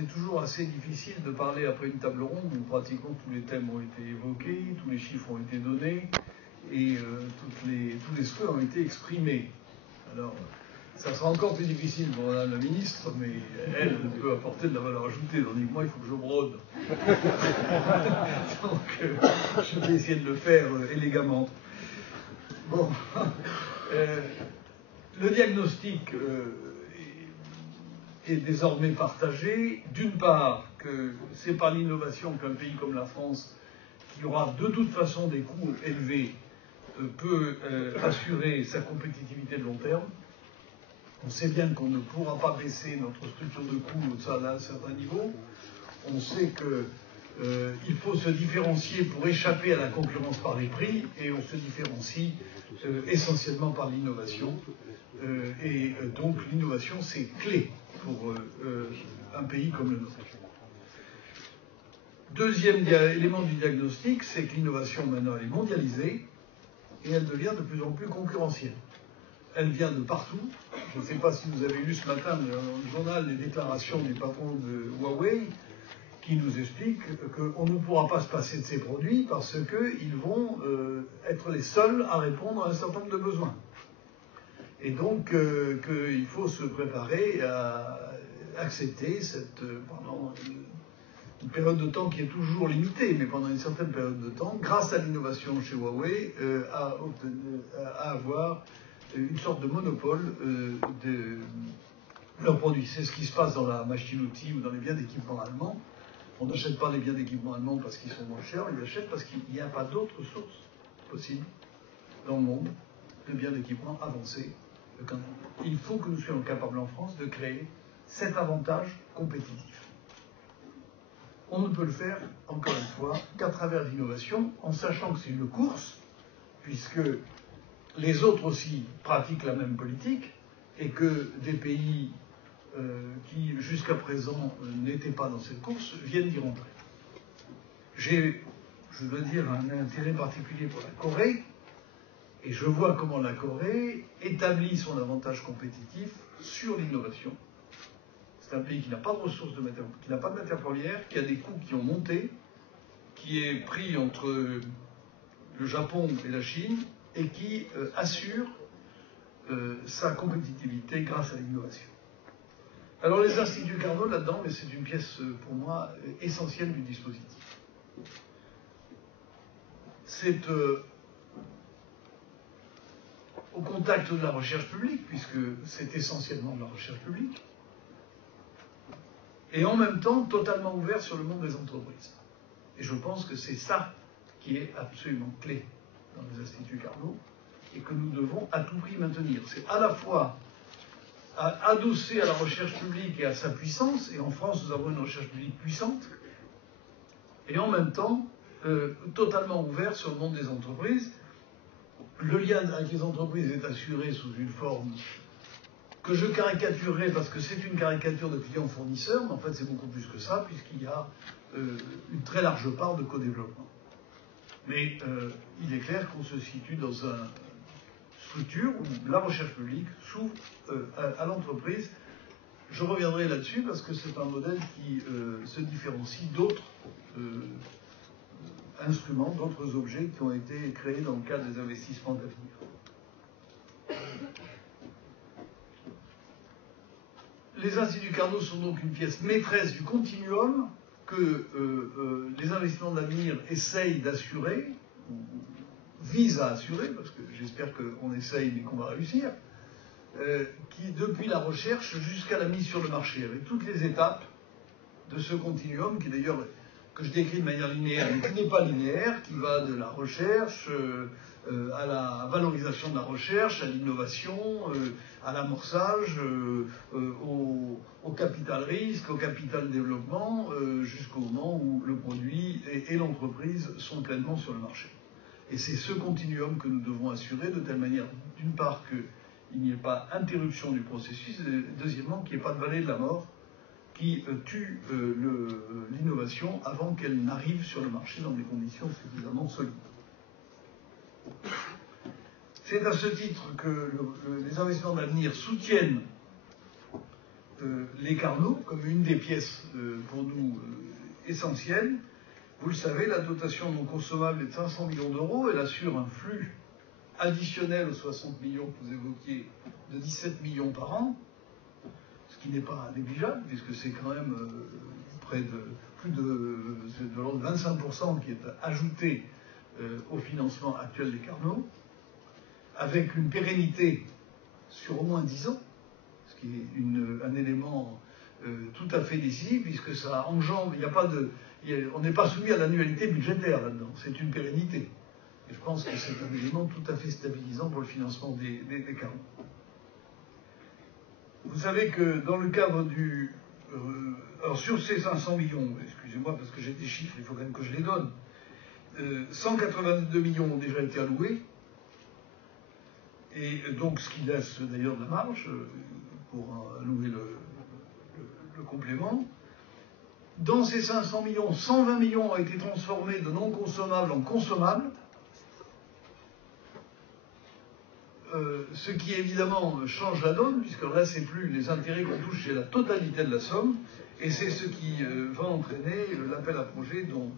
c'est toujours assez difficile de parler après une table ronde où pratiquement tous les thèmes ont été évoqués, tous les chiffres ont été donnés et tous les souhaits ont été exprimés. Alors, ça sera encore plus difficile pour Madame la Ministre, mais elle peut apporter de la valeur ajoutée, tandis que moi, il faut que je brode. Donc, je vais essayer de le faire élégamment. Bon, le diagnostic est désormais partagé. D'une part, que c'est par l'innovation qu'un pays comme la France, qui aura de toute façon des coûts élevés, peut assurer sa compétitivité de long terme. On sait bien qu'on ne pourra pas baisser notre structure de coûts au-delà d'un certain niveau. On sait qu'il faut se différencier pour échapper à la concurrence par les prix, et on se différencie essentiellement par l'innovation. Donc l'innovation, c'est clé pour un pays comme le nôtre. Deuxième élément du diagnostic, c'est que l'innovation maintenant elle est mondialisée et elle devient de plus en plus concurrentielle. Elle vient de partout. Je ne sais pas si vous avez lu ce matin dans le journal les déclarations du patron de Huawei qui nous explique qu'on ne pourra pas se passer de ces produits parce qu'ils vont être les seuls à répondre à un certain nombre de besoins. Et donc qu'il faut se préparer à accepter pendant une période de temps qui est toujours limitée, mais pendant une certaine période de temps, grâce à l'innovation chez Huawei, à avoir une sorte de monopole de leurs produits. C'est ce qui se passe dans la machine-outil ou dans les biens d'équipement allemands. On n'achète pas les biens d'équipement allemands parce qu'ils sont moins chers, on les achète parce qu'il n'y a pas d'autre source possible dans le monde de biens d'équipement avancés. Il faut que nous soyons capables en France de créer cet avantage compétitif. On ne peut le faire, encore une fois, qu'à travers l'innovation, en sachant que c'est une course, puisque les autres aussi pratiquent la même politique, et que des pays qui, jusqu'à présent, n'étaient pas dans cette course, viennent d'y rentrer. J'ai, je dois dire, un intérêt particulier pour la Corée, et je vois comment la Corée établit son avantage compétitif sur l'innovation. C'est un pays qui n'a pas de ressources de matières, qui n'a pas de matières premières, qui a des coûts qui ont monté, qui est pris entre le Japon et la Chine, et qui assure sa compétitivité grâce à l'innovation. Alors les instituts Carnot là-dedans, mais c'est une pièce pour moi essentielle du dispositif. C'est au contact de la recherche publique, puisque c'est essentiellement de la recherche publique, et en même temps totalement ouvert sur le monde des entreprises. Et je pense que c'est ça qui est absolument clé dans les instituts Carnot, et que nous devons à tout prix maintenir. C'est à la fois adossé à la recherche publique et à sa puissance, et en France nous avons une recherche publique puissante, et en même temps totalement ouvert sur le monde des entreprises. Le lien avec les entreprises est assuré sous une forme que je caricaturerai parce que c'est une caricature de client-fournisseur, mais en fait c'est beaucoup plus que ça, puisqu'il y a une très large part de co-développement. Mais il est clair qu'on se situe dans une structure où la recherche publique s'ouvre à l'entreprise. Je reviendrai là-dessus parce que c'est un modèle qui se différencie d'autres instruments, d'autres objets qui ont été créés dans le cadre des investissements d'avenir. Les instituts Carnot sont donc une pièce maîtresse du continuum que les investissements d'avenir essayent d'assurer, ou visent à assurer, parce que j'espère qu'on essaye mais qu'on va réussir, qui depuis la recherche jusqu'à la mise sur le marché, avec toutes les étapes de ce continuum, qui d'ailleurs, que je décris de manière linéaire, mais qui n'est pas linéaire, qui va de la recherche à la valorisation de la recherche, à l'innovation, à l'amorçage, au capital risque, au capital développement, jusqu'au moment où le produit et l'entreprise sont pleinement sur le marché. Et c'est ce continuum que nous devons assurer de telle manière, d'une part, qu'il n'y ait pas interruption du processus, et deuxièmement, qu'il n'y ait pas de vallée de la mort qui tue l'innovation avant qu'elle n'arrive sur le marché dans des conditions suffisamment solides. C'est à ce titre que les investissements d'avenir soutiennent les Carnot comme une des pièces pour nous essentielles. Vous le savez, la dotation non consommable est de 500 millions d'euros. Elle assure un flux additionnel aux 60 millions que vous évoquiez de 17 millions par an, ce qui n'est pas négligeable, puisque c'est quand même près de plus de l'ordre de 25% qui est ajouté au financement actuel des Carnot, avec une pérennité sur au moins 10 ans, ce qui est un élément tout à fait décisif, puisque ça engendre, on n'est pas soumis à l'annualité budgétaire là-dedans, c'est une pérennité. Et je pense que c'est un élément tout à fait stabilisant pour le financement des Carnot. Vous savez que dans le cadre du... alors sur ces 500 millions, excusez-moi parce que j'ai des chiffres, il faut quand même que je les donne, 182 millions ont déjà été alloués, et donc ce qui laisse d'ailleurs de la marge pour allouer le complément. Dans ces 500 millions, 120 millions ont été transformés de non consommables en consommables, ce qui évidemment change la donne, puisque là c'est plus les intérêts qu'on touche, c'est la totalité de la somme, et c'est ce qui va entraîner l'appel à projet dont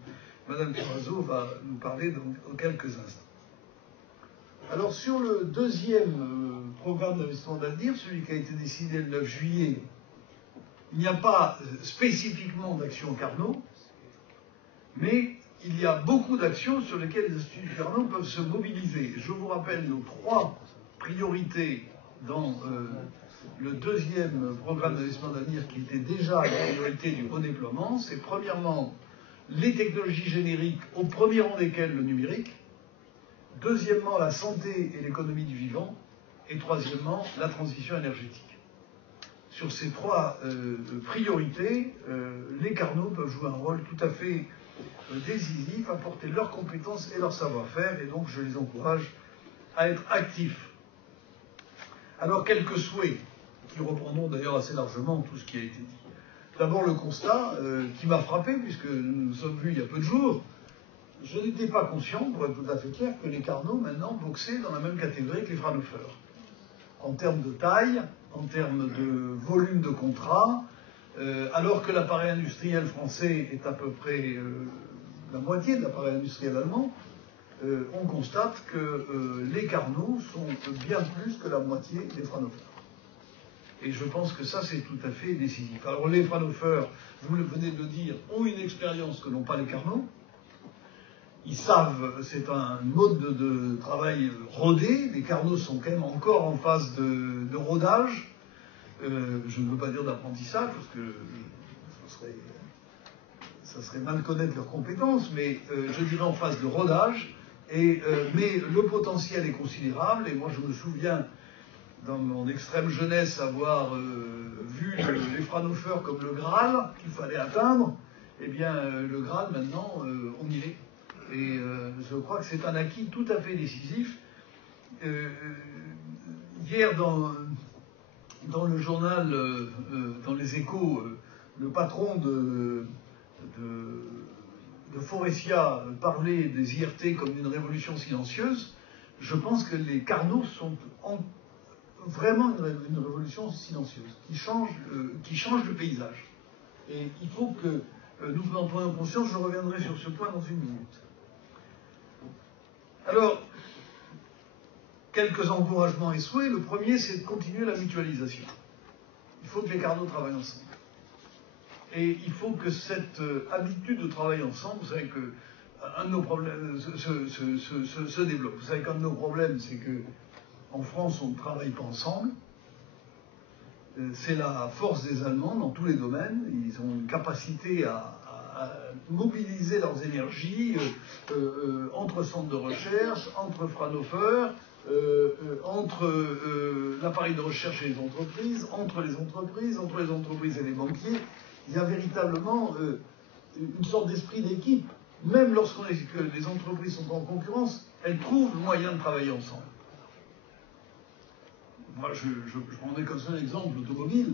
Mme Curazo va nous parler dans quelques instants. Alors sur le deuxième programme d'investissement d'avenir, celui qui a été décidé le 9 juillet, il n'y a pas spécifiquement d'action Carnot, mais il y a beaucoup d'actions sur lesquelles les instituts Carnot peuvent se mobiliser. Je vous rappelle nos 3 priorités dans le deuxième programme d'investissement d'avenir qui était déjà la priorité du redéploiement. C'est premièrement les technologies génériques, au premier rang desquelles le numérique. Deuxièmement, la santé et l'économie du vivant. Et troisièmement, la transition énergétique. Sur ces 3 priorités, les Carnot peuvent jouer un rôle tout à fait décisif, apporter leurs compétences et leur savoir-faire, et donc je les encourage à être actifs. Alors, quelques souhaits, qui reprendront d'ailleurs assez largement tout ce qui a été dit. D'abord, le constat qui m'a frappé, puisque nous nous sommes vus il y a peu de jours, je n'étais pas conscient, pour être tout à fait clair, que les Carnot, maintenant, boxaient dans la même catégorie que les Fraunhofer. En termes de taille, en termes de volume de contrat, alors que l'appareil industriel français est à peu près la moitié de l'appareil industriel allemand, on constate que les Carnot sont bien plus que la moitié des Fraunhofer. Et je pense que ça, c'est tout à fait décisif. Alors les Fraunhofer, vous le venez de dire, ont une expérience que n'ont pas les Carnot. Ils savent, c'est un mode de travail rodé. Les Carnot sont quand même encore en phase de rodage. Je ne veux pas dire d'apprentissage, parce que ça serait mal connaître leurs compétences, mais je dirais en phase de rodage. Mais le potentiel est considérable, et moi je me souviens, dans mon extrême jeunesse, avoir vu les Fraunhofer comme le Graal qu'il fallait atteindre. Eh bien, le Graal, maintenant, on y est. Et je crois que c'est un acquis tout à fait décisif. Hier, dans le journal, dans les Échos, le patron de Forestia parlait des IRT comme d'une révolution silencieuse. Je pense que les Carnot sont vraiment une révolution silencieuse qui change le paysage. Et il faut que nous en prenions conscience. Je reviendrai sur ce point dans une minute. Alors, quelques encouragements et souhaits. Le premier, c'est de continuer la mutualisation. Il faut que les Carnot travaillent ensemble. Et il faut que cette habitude de travailler ensemble, vous savez que un de nos problèmes se développe. Vous savez qu'un de nos problèmes, c'est qu'en France, on ne travaille pas ensemble. C'est la force des Allemands dans tous les domaines. Ils ont une capacité à mobiliser leurs énergies entre centres de recherche, entre Fraunhofer, entre l'appareil de recherche et les entreprises, entre les entreprises et les banquiers. Il y a véritablement une sorte d'esprit d'équipe. Même lorsque les entreprises sont en concurrence, elles trouvent le moyen de travailler ensemble. Moi, je prendrais comme seul exemple l'automobile.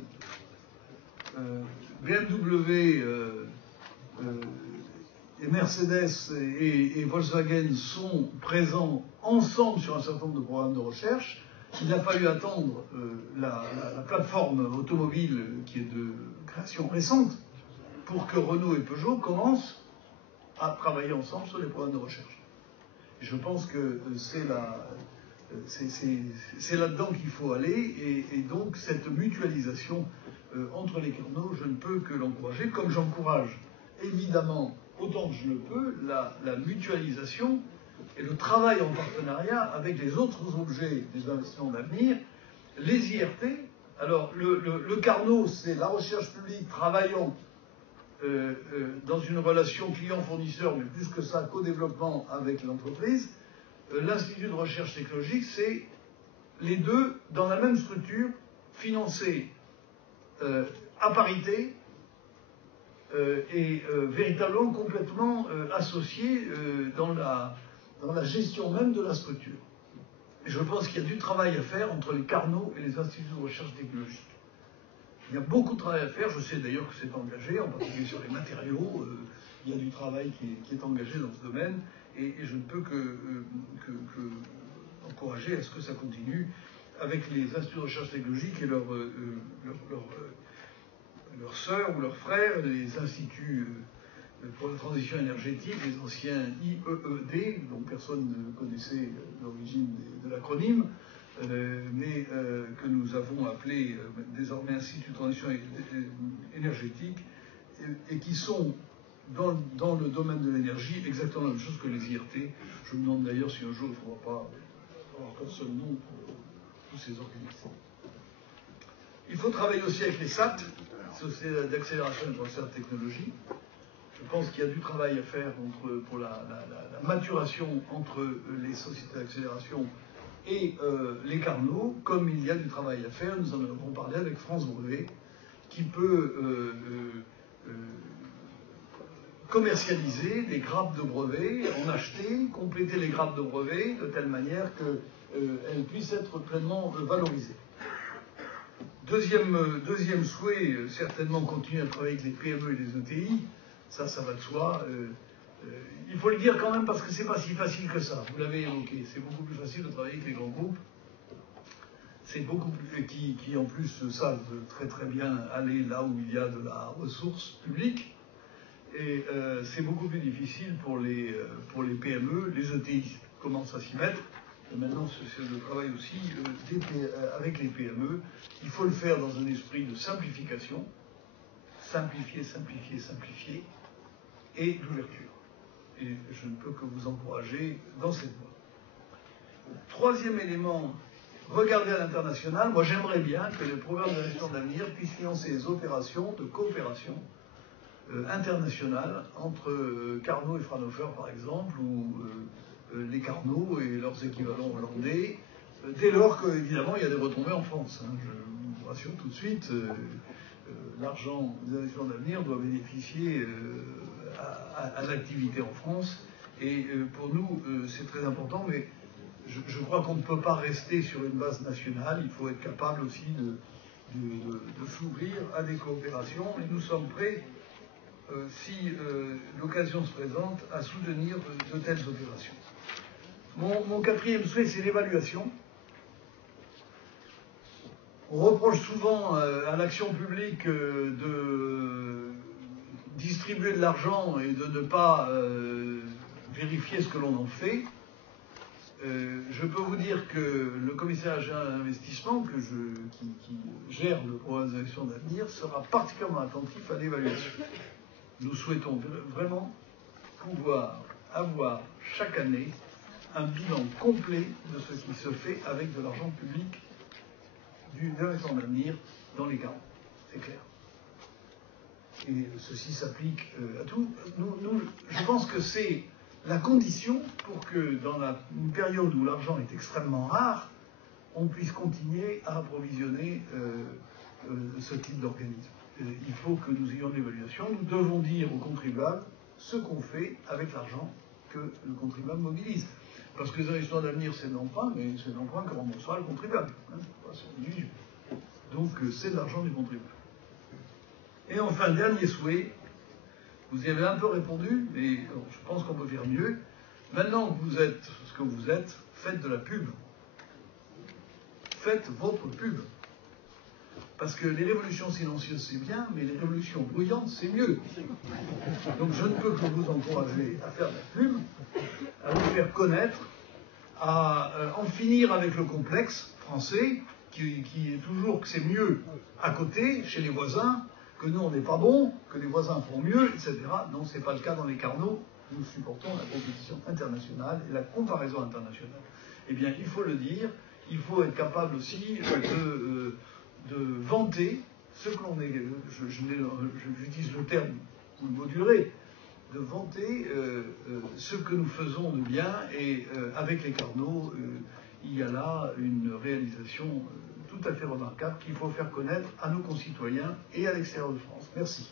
BMW et Mercedes et Volkswagen sont présents ensemble sur un certain nombre de programmes de recherche. Il a fallu attendre la plateforme automobile qui est de création récente pour que Renault et Peugeot commencent à travailler ensemble sur les programmes de recherche. Et je pense que c'est là-dedans qu'il faut aller, et donc cette mutualisation entre les canaux, je ne peux que l'encourager, comme j'encourage évidemment, autant que je le peux, la mutualisation et le travail en partenariat avec les autres objets des investissements d'avenir, les IRT. Alors, le Carnot, c'est la recherche publique travaillant dans une relation client-fournisseur, mais plus que ça, co-développement avec l'entreprise. L'Institut de recherche technologique, c'est les deux dans la même structure, financés à parité, et véritablement complètement associés dans la gestion même de la structure. Et je pense qu'il y a du travail à faire entre les Carnot et les instituts de recherche technologique. Il y a beaucoup de travail à faire, je sais d'ailleurs que c'est engagé, en particulier sur les matériaux, il y a du travail qui est engagé dans ce domaine, et je ne peux que encourager à ce que ça continue avec les instituts de recherche technologique et leurs sœurs ou leurs frères, les instituts pour la transition énergétique, les anciens IEED, dont personne ne connaissait l'origine de l'acronyme, mais que nous avons appelé désormais Institut de transition énergétique, et qui sont dans le domaine de l'énergie exactement la même chose que les IRT. Je me demande d'ailleurs si un jour il ne faudra pas avoir qu'un seul nom pour tous ces organismes. Il faut travailler aussi avec les SAT, Sociétés d'accélération et de transfert de technologie. Je pense qu'il y a du travail à faire pour la maturation entre les sociétés d'accélération et les Carnot, comme il y a du travail à faire, nous en avons parlé avec France Brevet, qui peut commercialiser des grappes de brevets, en acheter, compléter les grappes de brevets de telle manière qu'elles puissent être pleinement valorisées. Deuxième souhait, certainement continuer à travailler avec les PME et les ETI, ça va de soi. Il faut le dire quand même parce que c'est pas si facile que ça, vous l'avez évoqué, c'est beaucoup plus facile de travailler avec les grands groupes, c'est beaucoup plus, qui en plus savent très très bien aller là où il y a de la ressource publique, et c'est beaucoup plus difficile pour les PME, les ETI commencent à s'y mettre. Et maintenant, c'est le travail aussi avec les PME. Il faut le faire dans un esprit de simplification, simplifier, simplifier, simplifier, et d'ouverture. Et je ne peux que vous encourager dans cette voie. Troisième élément, regardez à l'international. Moi, j'aimerais bien que les programmes d'investissement d'avenir puissent financer des opérations de coopération internationale entre Carnot et Fraunhofer, par exemple, ou les Carnot et leurs équivalents hollandais, dès lors qu'évidemment il y a des retombées en France. Hein. Je vous rassure tout de suite, l'argent des investissements d'avenir doit bénéficier à l'activité en France, et pour nous c'est très important, mais je crois qu'on ne peut pas rester sur une base nationale, il faut être capable aussi de s'ouvrir à des coopérations, et nous sommes prêts, si l'occasion se présente, à soutenir de telles opérations. Mon quatrième souhait, c'est l'évaluation. On reproche souvent à l'action publique de distribuer de l'argent et de ne pas vérifier ce que l'on en fait. Je peux vous dire que le commissariat général à l'investissement, qui gère le programme d'investissement d'avenir, sera particulièrement attentif à l'évaluation. Nous souhaitons vraiment pouvoir avoir chaque année un bilan complet de ce qui se fait avec de l'argent public d'investissement d'avenir dans les garants. C'est clair. Et ceci s'applique à tout. Je pense que c'est la condition pour que dans une période où l'argent est extrêmement rare, on puisse continuer à approvisionner ce type d'organisme. Il faut que nous ayons une évaluation. Nous devons dire aux contribuables ce qu'on fait avec l'argent que le contribuable mobilise. Parce que les investissements d'avenir, c'est de l'emprunt, mais c'est de l'emprunt que remboursera le contribuable. Hein, pas son illusion. Donc c'est de l'argent du contribuable. Et enfin, dernier souhait, vous y avez un peu répondu, mais je pense qu'on peut faire mieux. Maintenant que vous êtes ce que vous êtes, faites de la pub. faites votre pub. Parce que les révolutions silencieuses, c'est bien, mais les révolutions bruyantes, c'est mieux. Donc je ne peux que vous encourager à faire de la pub, à vous faire connaître, à en finir avec le complexe français, qui est toujours que c'est mieux à côté, chez les voisins, que nous on n'est pas bon, que les voisins font mieux, etc. Non, ce n'est pas le cas dans les Carnot. Nous supportons la compétition internationale et la comparaison internationale. Eh bien, il faut le dire, il faut être capable aussi de vanter ce que l'on est, j'utilise le terme, vous le modulerez, de vanter ce que nous faisons de bien, et avec les Carnot, il y a là une réalisation tout à fait remarquable qu'il faut faire connaître à nos concitoyens et à l'extérieur de France. Merci.